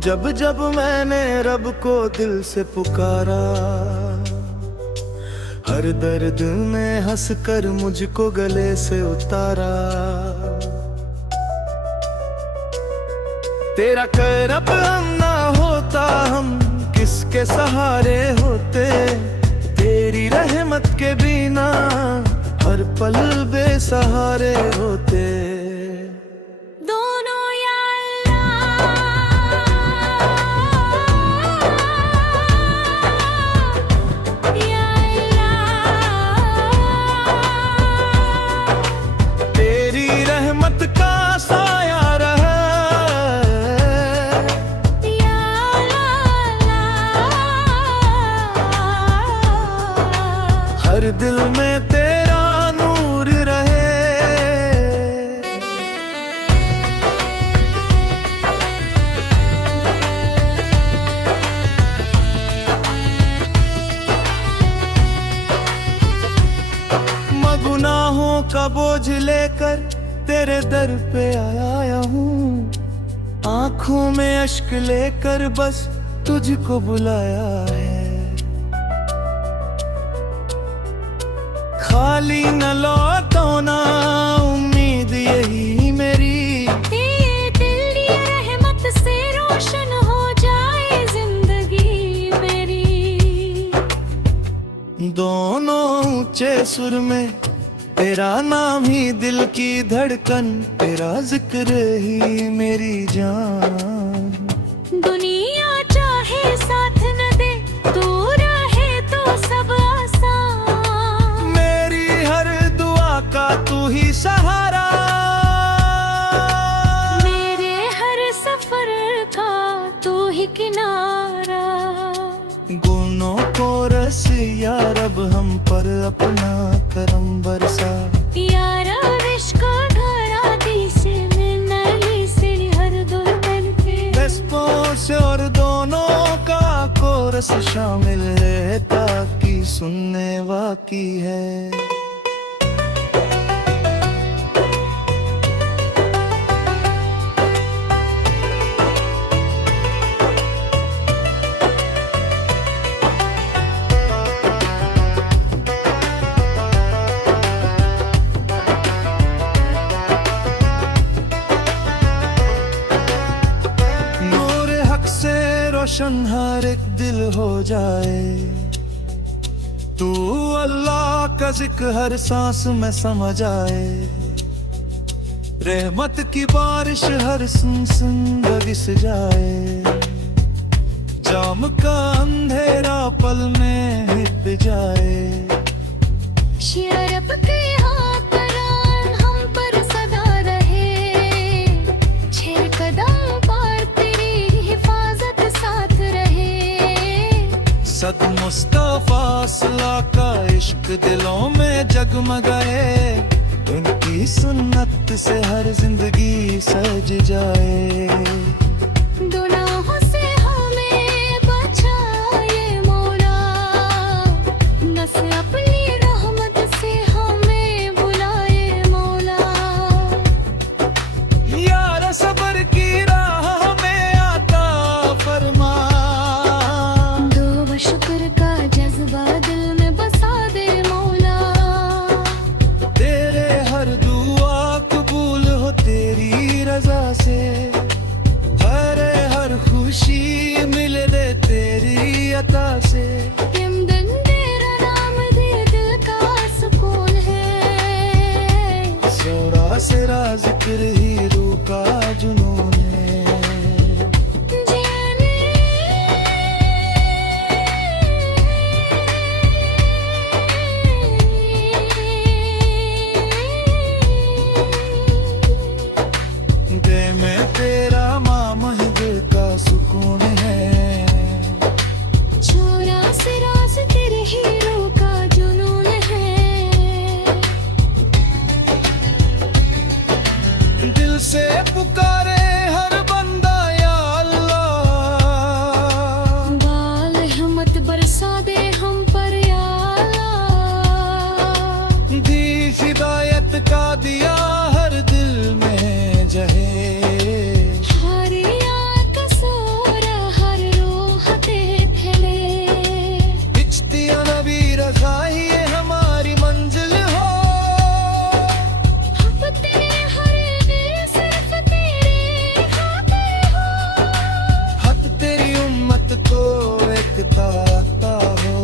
जब जब मैंने रब को दिल से पुकारा, हर दर्द में हंस कर मुझको गले से उतारा। तेरा करब हम ना होता, हम किसके सहारे होते। तेरी रहमत के बिना हर पल बेसहारे होते। हर दिल में तेरा नूर रहे। मैं गुनाहों का बोझ लेकर तेरे दर पे आया हूँ। आंखों में अश्क लेकर बस तुझको बुलाया है। खाली न लौटो ना, उम्मीद यही मेरी। तेरी रहमत से रोशन हो जाए जिंदगी मेरी। दोनों ऊंचे सुर में तेरा नाम ही दिल की धड़कन, तेरा जिक्र ही मेरी जान। दुनिया चाहे साथ न दे, तू रहे तो सब आसान। मेरी हर दुआ का तू ही सहारा, मेरे हर सफर का तू ही किनारा। गुनों को रस या रब हम पर अपना करम बरसा। यारा इश्क धारा दी से नली से हर दुल्हन पे। से और दोनों का कोरस शामिल है, ताकि सुनने वाकी है। रोशन हर एक दिल हो जाए। तू अल्लाह का जिक्र हर सांस में समझ आए। रहमत की बारिश हर सुन बरस जाए। जाम का अंधेरा पल में हिट जाए। रब के हाथ हम पर सदा रहे। छह कदम पार तेरी हिफाजत साथ रहे। सद मुस्तफा सल्लल्लाहु का इश्क दिलों में जगमगाए। उनकी सुन्नत से हर जिंदगी सज जाए। गुनाहों से हमें बचाए मौला, नस अपनी रहमत से हमें बुलाए मौला। यार सबर की राह हमें आता फरमा। दो शुक्र का जज्बा दिल में बसा दे मौला। तेरे हर दुआ कबूल हो तेरी रजा से। हर खुशी मिले दे तेरी अता से। तेरा नाम दे दिल का सुकून है। सोरा सिरा जिक्र ही रूह का जुनून है। दे में तेरा मामहिर का सुकून है। छोरा से राज तेरे हीरो का जुनून है। दिल से पुकारे हर बंदा या अल्लाह। बाल रहमत बरसा दे हम का दिया हर दिल में जहे। हर याद का सोरा हर रूह ते फैले। बिछतियां नबी रजा ही ये हमारी मंजिल हो। अब तेरे हर दिल सिर्फ तेरे खाते हो। हक तेरी उम्मत को एकता आता हो।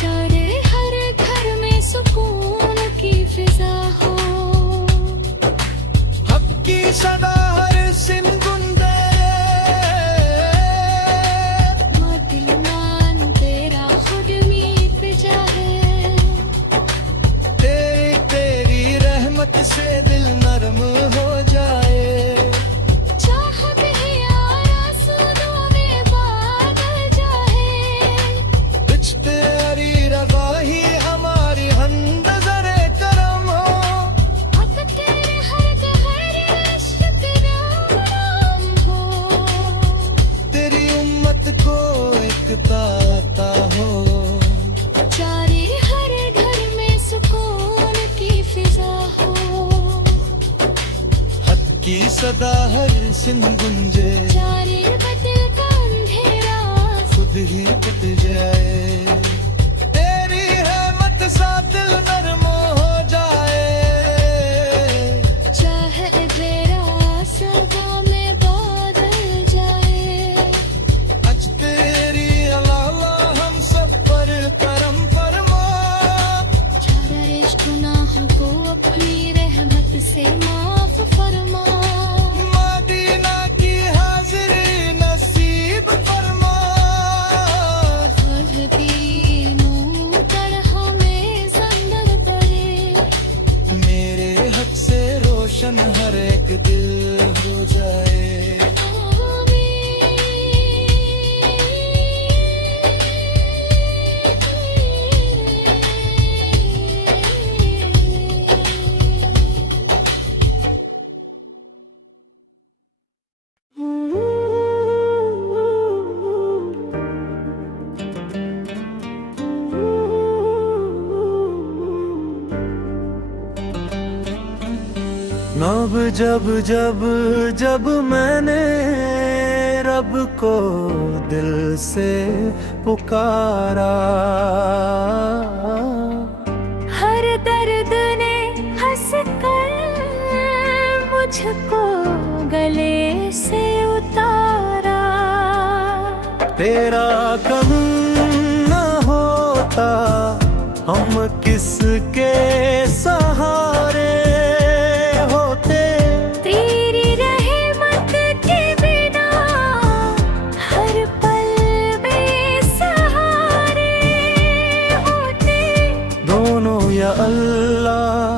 चारे हर घर में सुकून की फिजा हो। हक की सदा हर सिन गुंजे। दिल मान तेरा खुद मीत जाए। तेरी रहमत से दिल नरम हो जाए। चाहत है आरज़ू में बादल जाए। बिछते हरी रज़ा ही हमारी हमनज़रे करम हो। अब तेरे हर इश्क तेरा नाम हो। तेरी उम्मत को एकता आता हो। चारे हर घर में सुकून की फिजा हो। हक की सदा हर सिन गुंजे। चारे बदल का अंधेरा खुद ही कट जाए। तेरी रहमत सा दिल नरम हो जाए। चाहे मेरा सदा में बादल जाए। आज तेरी अलावा हम सब पर करम फरमा। चारा इश्क गुनाहों को अपनी रहमत से माफ फरमा। मदीना की हाजिरी नसीब फरमा। हर दीनों तरह में जंदर पड़े। मेरे हक से रोशन हर एक दिल हो जाए। नब जब जब जब मैंने रब को दिल से पुकारा। हर दर्द ने हंस कर मुझको गले से उतारा। तेरा कम न होता हम किसके सहारे होते। तेरी रहमत के बिना हर पल बेसहारे होते। दोनों या अल्लाह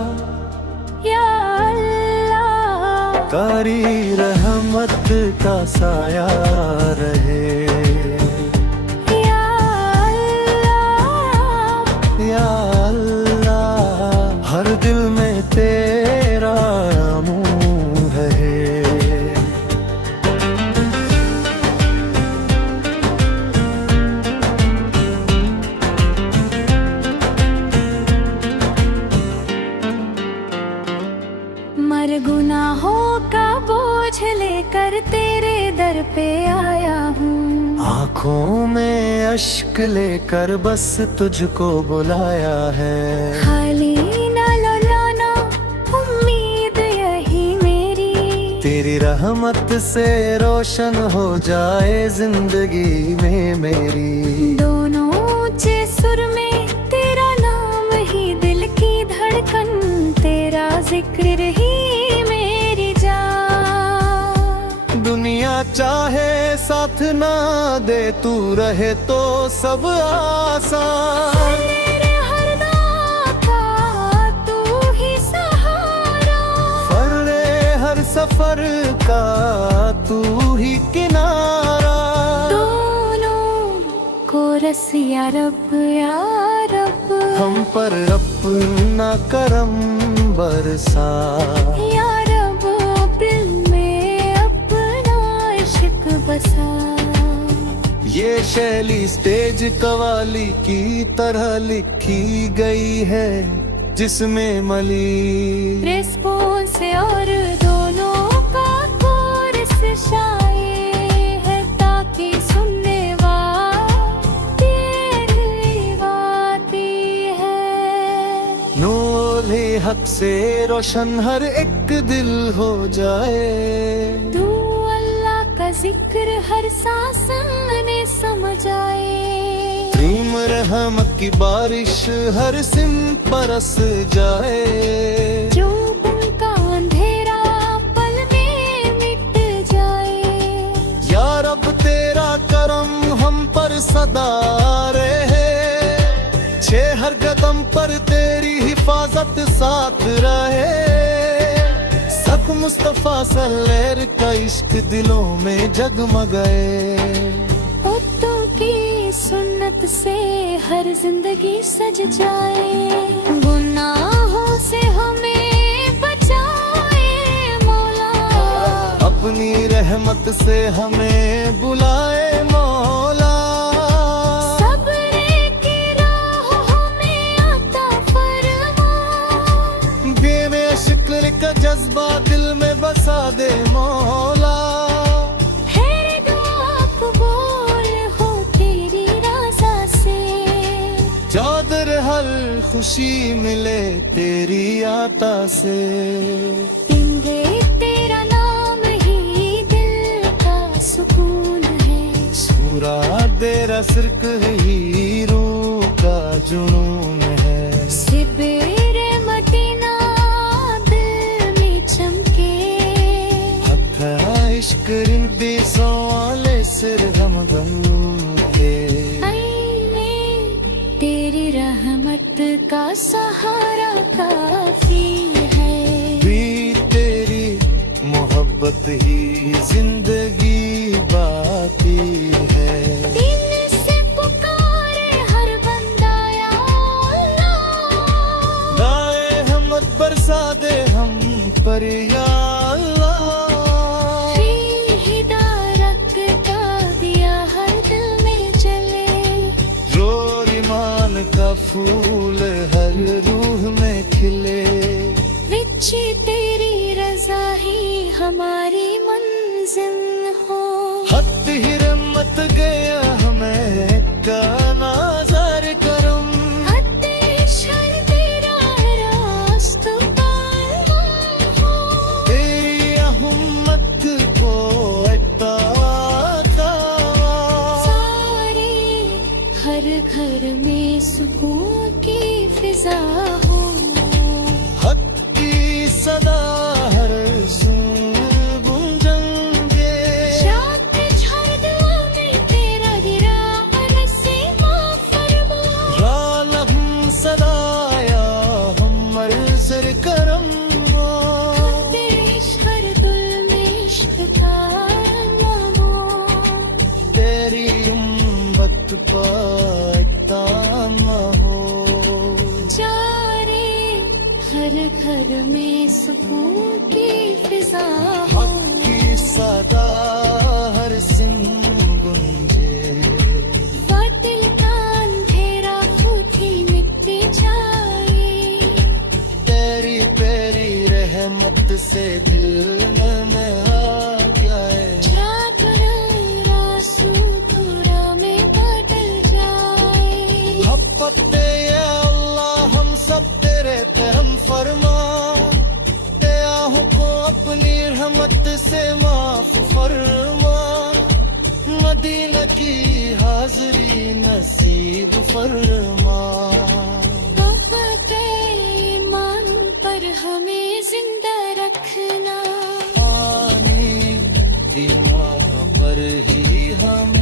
या अल्लाह तारी रहमत का साया रहे। या अल्लाह या अल्लाह हर दिल में तेरा मुँह है। मर गुनाहों का बोझ लेकर तेरे दर पे आया हूँ। आँखों में अश्क लेकर बस तुझको बुलाया है। खाली ना लौटाना उम्मीद यही मेरी। तेरी रहमत से रोशन हो जाए जिंदगी में मेरी। दोनों ऊंचे सुर में तेरा नाम ही दिल की धड़कन। तेरा जिक्र ही मेरी जान। दुनिया चाहे साथ ना दे तू रहे तो सब आसान। मेरे हर दाता तू ही सहारा। फर्रे हर सफर का तू ही किनारा। दोनों को रस या रब हम पर अपना करम बरसा। या रब दिल में अपना इश्क बसा। ये शैली स्टेज कवाली की तरह लिखी गई है। जिसमें मली रिस्पॉन्स और दोनों का कोरस शाये है ताकि सुनने वाली आती है। नूर हक से रोशन हर एक दिल हो जाए, तू अल्लाह का जिक्र हर सांस में समझ आए। प्रेम रहमत की बारिश हर सिम बरस जाए, जो उनका अंधेरा पल में मिट जाए। या रब तेरा करम हम पर सदा रहे, छे हर कदम पर तेरी हिफाजत साथ रहे। सब मुस्तफा सल्लैर का इश्क दिलों में जगमगाए। उतों की सुन्नत से हर जिंदगी सज जाए। गुनाहों से हमें बचाए मौला, अपनी रहमत से हमें बुलाए मौला। सब्र की राह हमें अता फरमा, बेने शुक्र का जज्बा दिल में बसा दे मौला। चादर हर खुशी मिले तेरी आता से, इंदे तेरा नाम ही दिल का सुकून है। सूरा तेरा सिर्क ही रूह का जुनून है। सिबेरे मदीना दिल में चमके, हथा इश्क रिंदी सवाले सिर हमदम है। तेरी रहमत का सहारा काफी है। भी तेरी मोहब्बत ही जिंदगी बाकी है। दिल से पुकारे हर बंदा या अल्लाह, दाए रहमत बरसा दे हम पर या अल्लाह। हिदायत का दिया हर दिल में जले, ईमान का फूल हर रूह में खिले। विच्ची तेरी रज़ा ही हमारी मंजिल हो। हद ही रहमत गया हमें का नाज़ार करम, हद शर तेरा रास्त पार हो। तेरी अहम्मत को अता सारे हर घर में सुकून की फिजा हो। हक की सदा हर सुन गूंजेंगे। शाद छर दुआ में तेरा गिरा नसीमा फरमा, रालम सदाया हम सर करम। तेरे हर दिल में इश्क का नगो, तेरी उम्मत पाता हो। चारे हर घर में सुकून की फिजा हो। हक की सदा हर सिम गुंजे, बातिल का अंधेरा खुद ही मिट जाए। तेरी प्यारी रहमत से दिल में आ जाए। जाकर रासू दूरा में बदल जाए। हपते या अल्लाह हम सब तेरे ते हम फरमा, तेरा हुक्म अपनी रहमत से माफ फरमा। मदीना की हाजरी नसीब फरमा। ईमान पर हमें जिंदा रखना, पानी ईमान पर ही हम